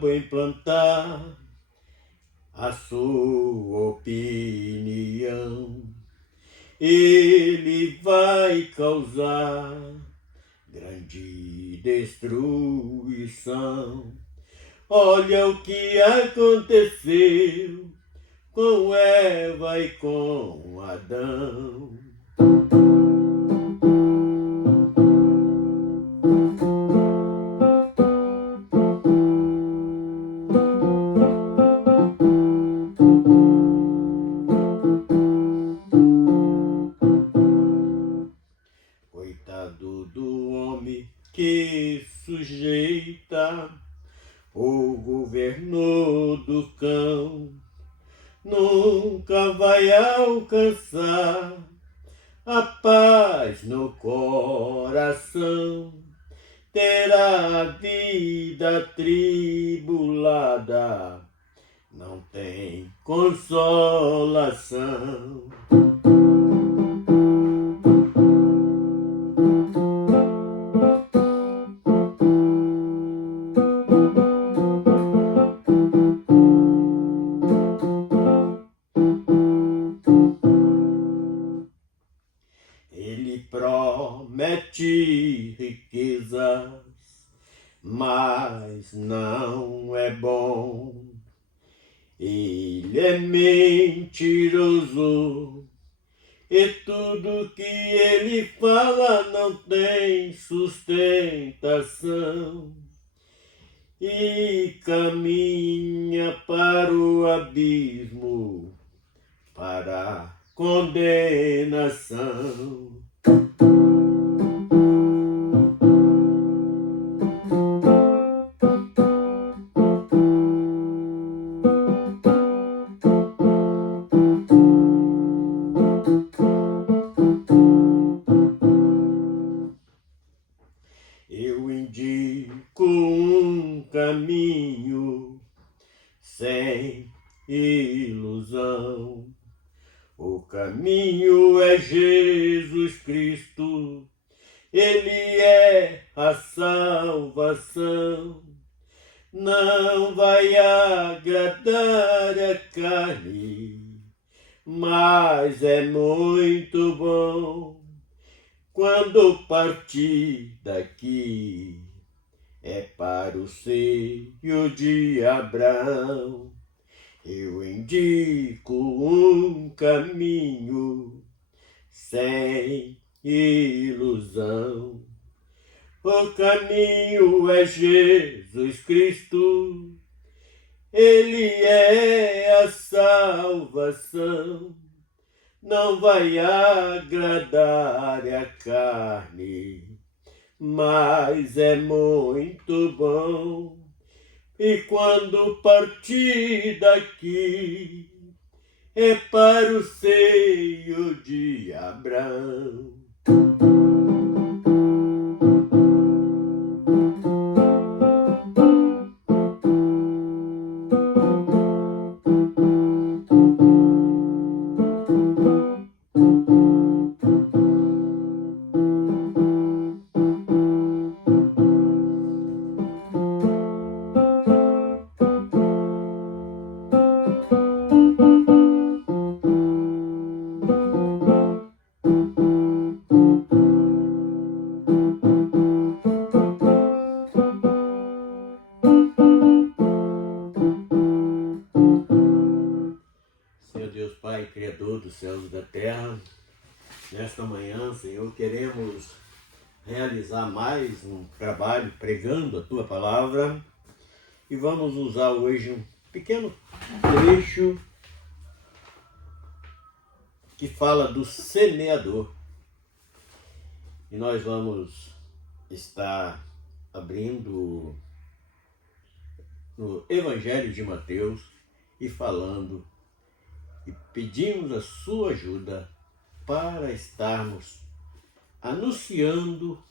diabo implantar a sua opinião, ele vai causar grande destruição. Olha o que aconteceu com Eva e com Adão. Coitado do homem que sujeita o governo do cão, nunca vai alcançar a paz no coração. Terá a vida tribulada, não tem consolação. Ele promete riquezas, mas não é bom. Ele é mentiroso e tudo que ele fala não tem sustentação e caminha para o abismo, para a condenação. Eu indico um caminho sem ilusão. O caminho é Jesus Cristo, Ele é a salvação. Não vai agradar a carne, mas é muito bom. Quando partir daqui, é para o seio de Abraão. Eu indico um caminho sem ilusão. O caminho é Jesus Cristo, Ele é a salvação. Não vai agradar a carne, mas é muito bom. E quando partir daqui, é para o seio de Abraão. Senhor Deus Pai, Criador dos céus e da terra, nesta manhã, Senhor, queremos realizar mais um trabalho pregando a Tua Palavra e vamos usar hoje um pequeno trecho que fala do semeador. E nós vamos estar abrindo no Evangelho de Mateus e falando e pedimos a sua ajuda para estarmos anunciando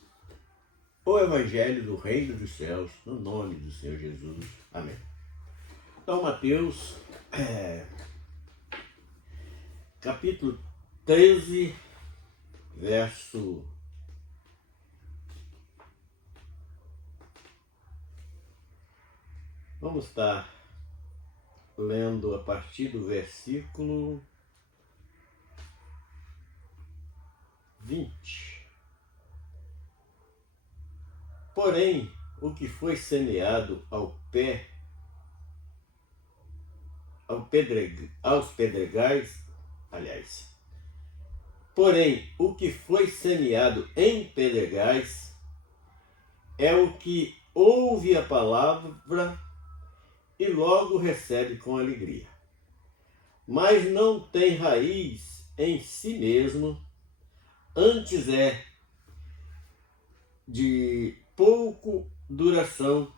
o Evangelho do Reino dos Céus, no nome do Senhor Jesus. Amém. Então, Mateus, capítulo 13, verso Vamos estar lendo a partir do versículo 20. Porém, o que foi semeado aos pedregais, porém, o que foi semeado em pedregais é o que ouve a palavra e logo recebe com alegria, mas não tem raiz em si mesmo, antes é de pouco duração,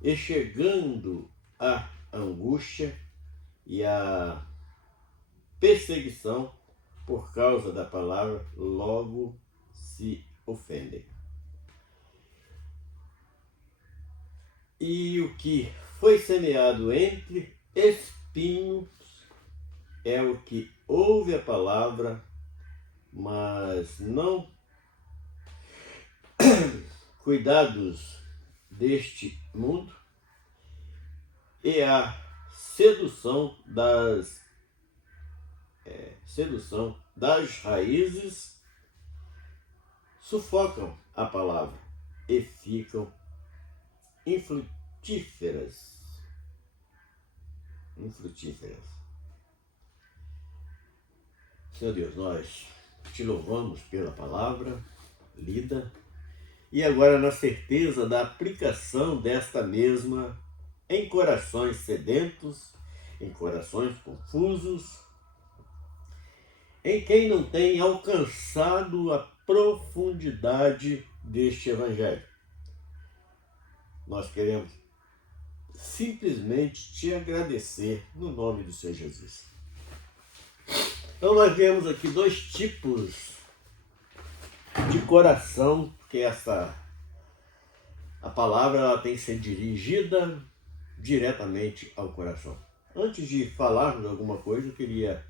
e chegando a angústia e a perseguição por causa da palavra, logo se ofendem. E o que foi semeado entre espinhos é o que ouve a palavra, mas não cuidados deste mundo, e a sedução das raízes sufocam a palavra e ficam infrutíferas. Senhor Deus, nós te louvamos pela palavra lida e agora na certeza da aplicação desta mesma em corações sedentos, em corações confusos, em quem não tem alcançado a profundidade deste Evangelho. Nós queremos simplesmente te agradecer no nome do Senhor Jesus. Então nós vemos aqui dois tipos de coração, porque a palavra ela tem que ser dirigida diretamente ao coração. Antes de falarmos alguma coisa, eu queria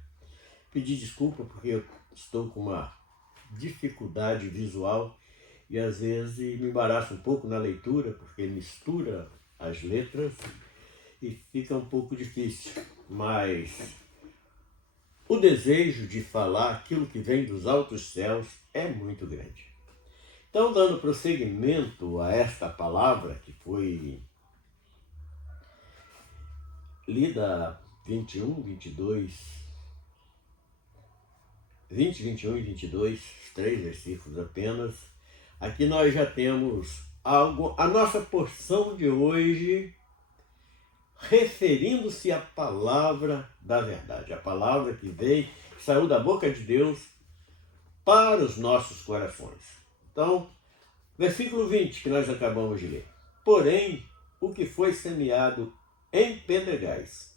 pedir desculpa porque eu estou com uma dificuldade visual e às vezes me embaraço um pouco na leitura, porque mistura as letras e fica um pouco difícil. Mas o desejo de falar aquilo que vem dos altos céus é muito grande. Então, dando prosseguimento a esta palavra que foi lida 20, 21 e 22, 3 versículos apenas. Aqui nós já temos a nossa porção de hoje referindo-se à palavra da verdade, a palavra que veio, que saiu da boca de Deus para os nossos corações. Então, versículo 20 que nós acabamos de ler. Porém, o que foi semeado em pedregais.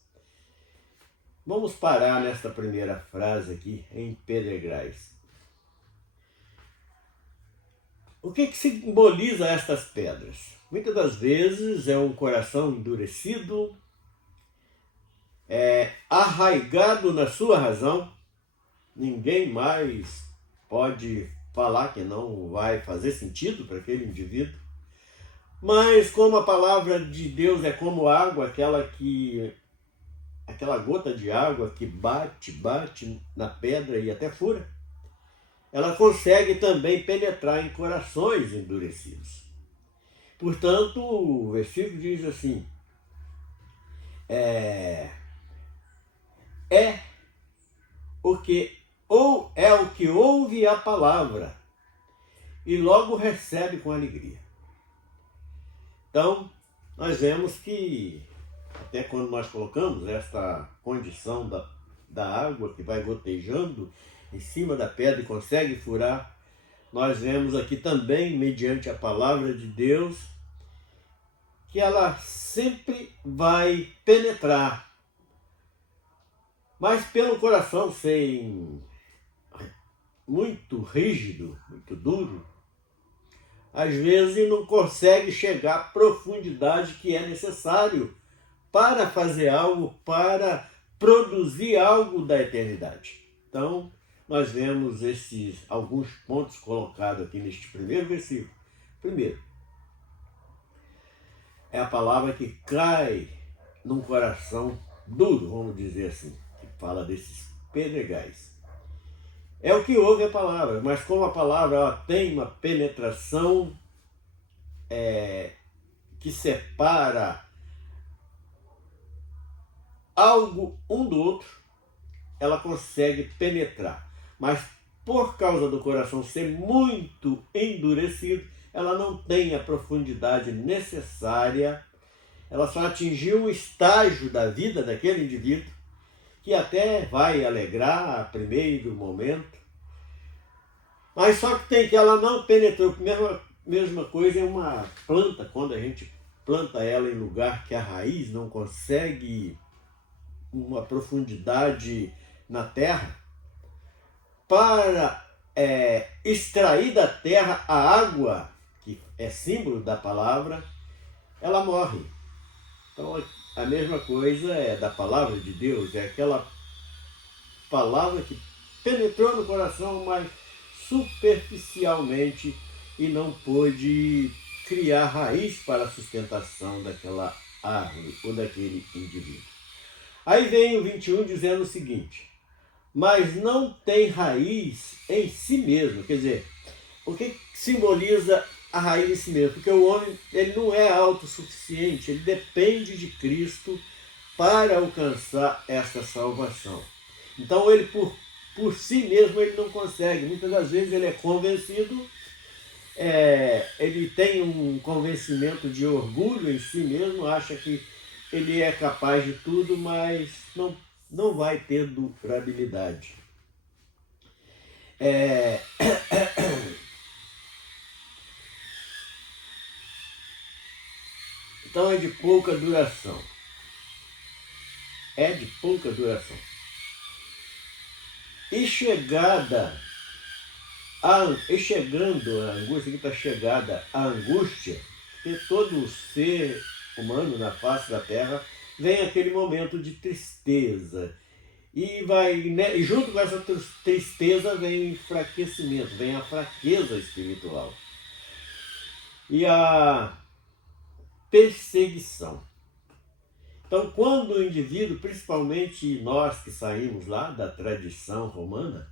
Vamos parar nesta primeira frase aqui, em pedregais. O que simboliza estas pedras? Muitas das vezes é um coração endurecido, arraigado na sua razão. Ninguém mais pode falar que não vai fazer sentido para aquele indivíduo. Mas como a palavra de Deus é como água, aquela gota de água que bate na pedra e até fura, ela consegue também penetrar em corações endurecidos. Portanto, o versículo diz assim, é o que ouve a palavra e logo recebe com alegria. Então, nós vemos que até quando nós colocamos esta condição da água que vai gotejando em cima da pedra e consegue furar, nós vemos aqui também, mediante a palavra de Deus, que ela sempre vai penetrar. Mas pelo coração ser muito rígido, muito duro, às vezes não consegue chegar à profundidade que é necessário para fazer algo, para produzir algo da eternidade. Então, nós vemos alguns pontos colocados aqui neste primeiro versículo. Primeiro, é a palavra que cai num coração duro, vamos dizer assim, que fala desses pedregais. É o que ouve a palavra, mas como a palavra ela tem uma penetração que separa algo um do outro, ela consegue penetrar. Mas por causa do coração ser muito endurecido, ela não tem a profundidade necessária. Ela só atingiu um estágio da vida daquele indivíduo que até vai alegrar a primeiro momento, mas só que ela não penetrou. Mesma coisa é uma planta, quando a gente planta ela em lugar que a raiz não consegue uma profundidade na terra, para extrair da terra a água, que é símbolo da palavra, ela morre. Então a mesma coisa é da palavra de Deus, é aquela palavra que penetrou no coração, mas superficialmente, e não pôde criar raiz para a sustentação daquela árvore ou daquele indivíduo. Aí vem o 21 dizendo o seguinte: mas não tem raiz em si mesmo. Quer dizer, o que simboliza a raiz em si mesmo? Porque o homem ele não é autossuficiente, ele depende de Cristo para alcançar essa salvação. Então ele por si mesmo ele não consegue. Muitas das vezes ele é convencido, ele tem um convencimento de orgulho em si mesmo, acha que ele é capaz de tudo, mas não vai ter durabilidade. Então é de pouca duração. É de pouca duração. E chegando a angústia, que está chegada a angústia, porque todo ser humano na face da terra vem aquele momento de tristeza. E e junto com essa tristeza vem o enfraquecimento, vem a fraqueza espiritual. E a perseguição. Então, quando o indivíduo, principalmente nós que saímos lá da tradição romana,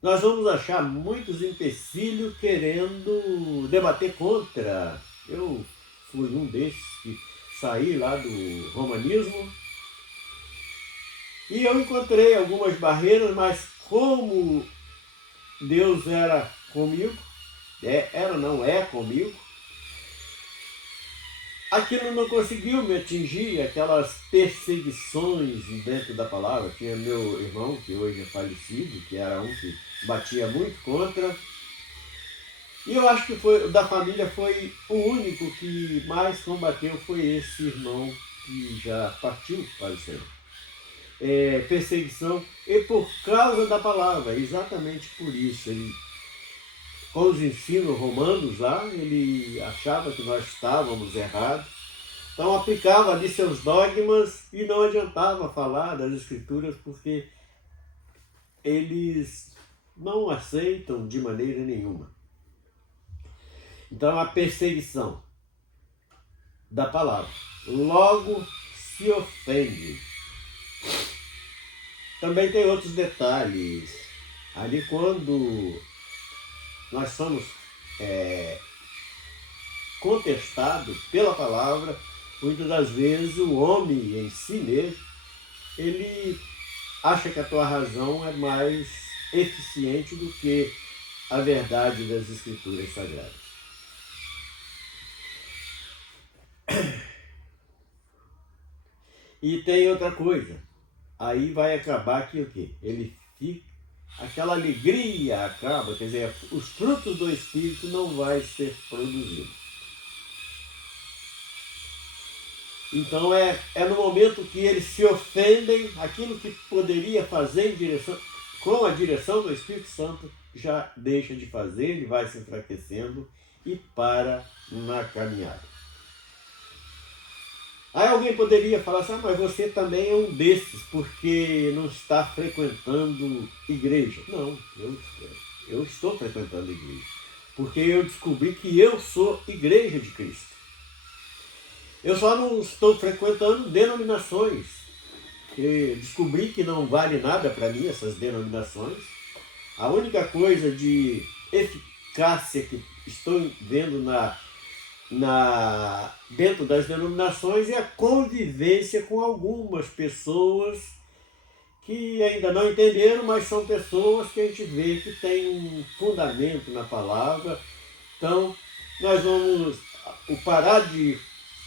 nós vamos achar muitos empecilhos querendo debater contra. Eu fui um desses que saí lá do romanismo e eu encontrei algumas barreiras, mas como Deus era comigo, não é comigo, aquilo não conseguiu me atingir, aquelas perseguições dentro da palavra. Tinha meu irmão, que hoje é falecido, que era um que batia muito contra. E eu acho que da família foi o único que mais combateu, foi esse irmão que já partiu para o Senhor. Perseguição, e por causa da palavra, exatamente por isso. Ele, com os ensinos romanos lá, ele achava que nós estávamos errados, então aplicava ali seus dogmas e não adiantava falar das escrituras porque eles não aceitam de maneira nenhuma. Então a perseguição da palavra logo se ofende. Também tem outros detalhes. Ali quando nós somos contestados pela palavra, muitas das vezes o homem em si mesmo, ele acha que a tua razão é mais eficiente do que a verdade das Escrituras Sagradas. E tem outra coisa, aí vai acabar que o quê? Ele fica, aquela alegria acaba, quer dizer, os frutos do Espírito não vai ser produzido. Então é no momento que eles se ofendem, aquilo que poderia fazer com a direção do Espírito Santo, já deixa de fazer, ele vai se enfraquecendo e para na caminhada. Aí alguém poderia falar assim, mas você também é um desses, porque não está frequentando igreja. Não, eu estou frequentando igreja, porque eu descobri que eu sou igreja de Cristo. Eu só não estou frequentando denominações. Eu descobri que não vale nada para mim essas denominações. A única coisa de eficácia que estou vendo dentro das denominações é a convivência com algumas pessoas que ainda não entenderam, mas são pessoas que a gente vê que têm um fundamento na palavra. Então, nós vamos parar de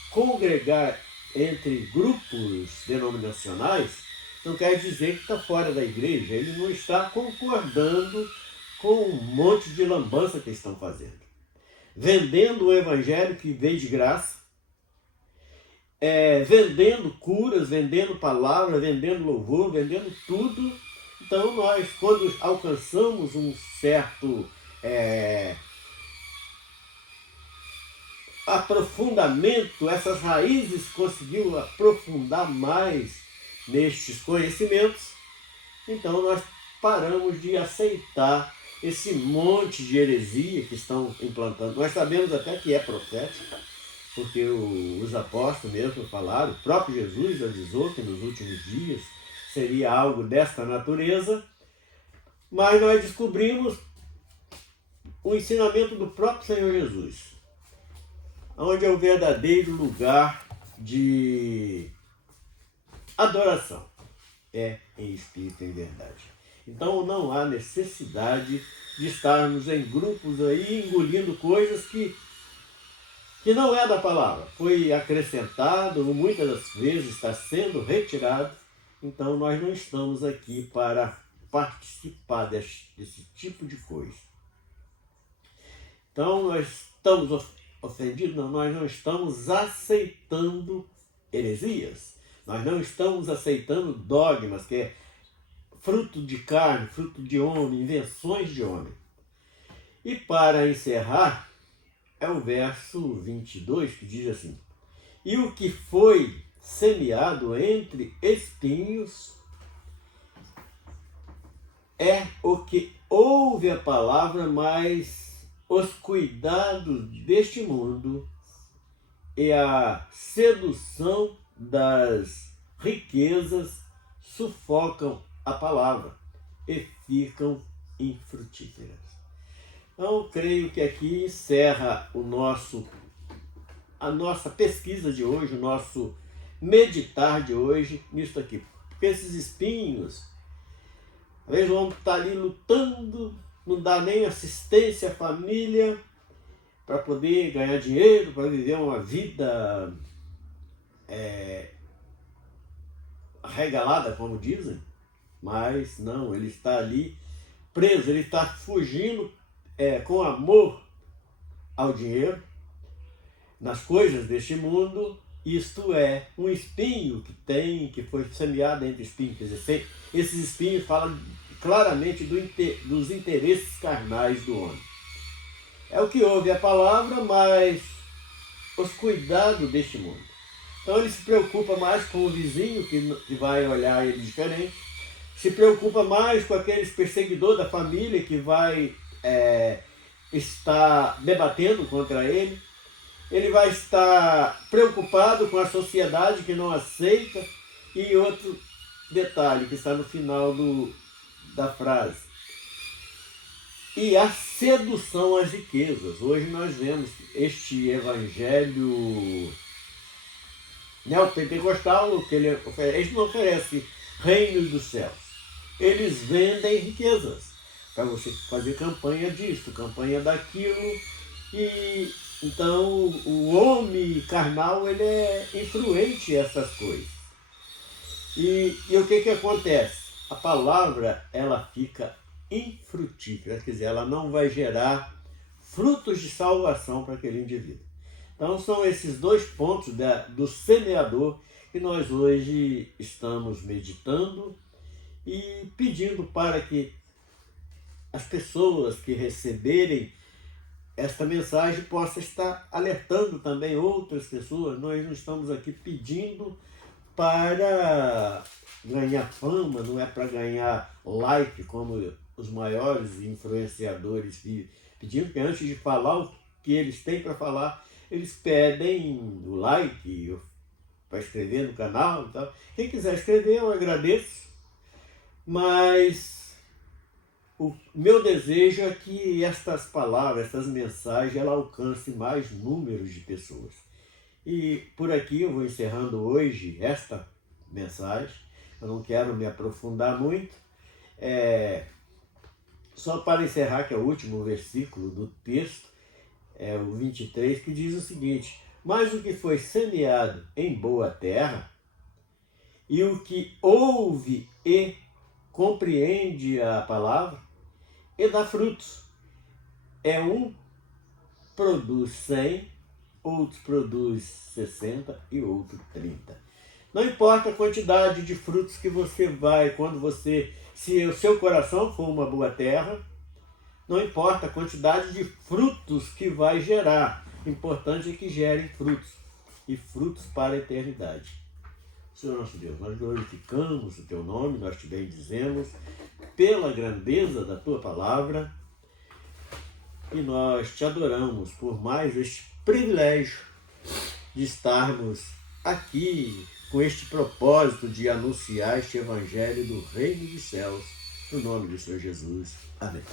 congregar entre grupos denominacionais. Não quer dizer que está fora da igreja, ele não está concordando com um monte de lambança que estão fazendo. Vendendo o evangelho que veio de graça, vendendo curas, vendendo palavras, vendendo louvor, vendendo tudo. Então nós, quando alcançamos um certo aprofundamento, essas raízes conseguiu aprofundar mais nestes conhecimentos, então nós paramos de aceitar esse monte de heresia que estão implantando. Nós sabemos até que é profética, porque os apóstolos mesmo falaram, o próprio Jesus avisou que nos últimos dias seria algo desta natureza, mas nós descobrimos o ensinamento do próprio Senhor Jesus, onde é o verdadeiro lugar de adoração, é em espírito e em verdade. Então não há necessidade de estarmos em grupos aí engolindo coisas que não é da palavra. Foi acrescentado, muitas das vezes está sendo retirado. Então nós não estamos aqui para participar desse tipo de coisa. Então nós estamos ofendidos? Não, nós não estamos aceitando heresias. Nós não estamos aceitando dogmas, que é fruto de carne, fruto de homem, invenções de homem. E para encerrar, é o verso 22 que diz assim: e o que foi semeado entre espinhos é o que ouve a palavra, mas os cuidados deste mundo e a sedução das riquezas sufocam a palavra e ficam infrutíferas. Então, creio que aqui encerra a nossa pesquisa de hoje, o nosso meditar de hoje nisso aqui. Porque esses espinhos, às vezes o homem está ali lutando, não dá nem assistência à família para poder ganhar dinheiro, para viver uma vida regalada, como dizem, mas não, ele está ali preso, ele está fugindo com amor ao dinheiro, nas coisas deste mundo. Isto é um espinho que foi semeado entre espinhos. Quer dizer, esses espinhos falam claramente dos interesses carnais do homem. É o que ouve a palavra, mas os cuidados deste mundo. Então ele se preocupa mais com o vizinho que vai olhar ele diferente, se preocupa mais com aqueles perseguidores da família que vai estar debatendo contra ele. Ele vai estar preocupado com a sociedade que não aceita. E outro detalhe que está no final da frase: e a sedução às riquezas. Hoje nós vemos este evangelho neopentecostal, que eles não oferecem reinos dos céus. Eles vendem riquezas para você fazer campanha disso, campanha daquilo. E então o homem carnal, ele é influente a essas coisas. E o que acontece? A palavra, ela fica infrutífera, quer dizer, ela não vai gerar frutos de salvação para aquele indivíduo. Então são esses dois pontos do semeador que nós hoje estamos meditando e pedindo para que as pessoas que receberem esta mensagem possam estar alertando também outras pessoas. Nós não estamos aqui pedindo para ganhar fama, não é para ganhar like, como os maiores influenciadores pedindo, que antes de falar o que eles têm para falar, eles pedem o like para inscrever no canal e tal. Quem quiser escrever, eu agradeço, mas o meu desejo é que estas palavras, essas mensagens, ela alcance mais números de pessoas. E por aqui eu vou encerrando hoje esta mensagem. Eu não quero me aprofundar muito. Só para encerrar, que é o último versículo do texto, é o 23, que diz o seguinte: mas o que foi semeado em boa terra, e o que ouve e compreende a palavra, e dá frutos. Um produz 100, outro produz 60 e outro 30. Não importa a quantidade de frutos que você vai, se o seu coração for uma boa terra, não importa a quantidade de frutos que vai gerar. O importante é que gerem frutos, e frutos para a eternidade. Senhor nosso Deus, nós glorificamos o Teu nome, nós te bendizemos pela grandeza da Tua palavra, e nós te adoramos por mais este privilégio de estarmos aqui com este propósito de anunciar este Evangelho do Reino dos Céus, no nome do Senhor Jesus. Amém.